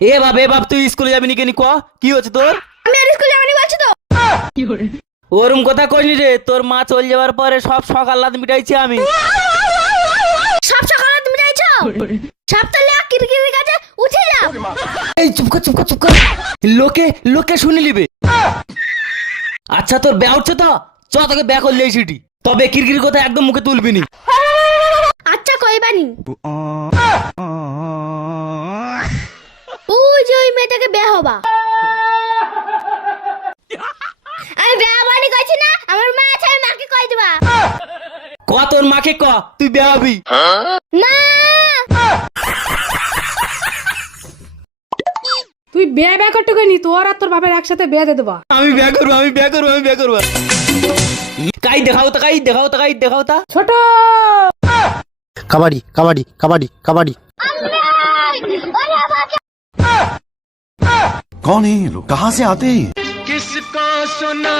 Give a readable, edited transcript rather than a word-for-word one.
এ বাপ তুই স্কুলে যাবি নি কেন ক? কি হচ্ছে তোর? আমি আর স্কুলে যাবনি বলছি তো। ওরম কথা কইনি রে, তোর মা চলে যাওয়ার পরে সব শখ আহ্লাদ মিটাইছি আমি। সব সকালে তুমি যাইছো? সপ্তাহে কিরকিরের কাছে উঠে যাও। এই চুপ কর। লোকে শুনে লিবে। আচ্ছা তোর ব্যা উঠছে তো, চ তোকে ব্যা করলে সেটি, তবে কিরকির কথা একদম মুখে তুলবি নি। আচ্ছা কইবানি। ওই যে ওই মেয়েটাকে বিয়ে হবা। আমি বিয়ে বাড়ি কইছি না, আমার মা আছে, আমি মাকে কই দিবা। ক তোর মাকে ক তুই ব্যা হবি। না তুই বিয়ে করতে কইনি, তোর আর তোর বাপের একসাথে বিয়ে দিয়ে দেবা। আমি ব্যা করবো। কাই দেখাও তা ছোট कबड्डी कौन है ये लोग, कहाँ से आते हैं? किसको सुना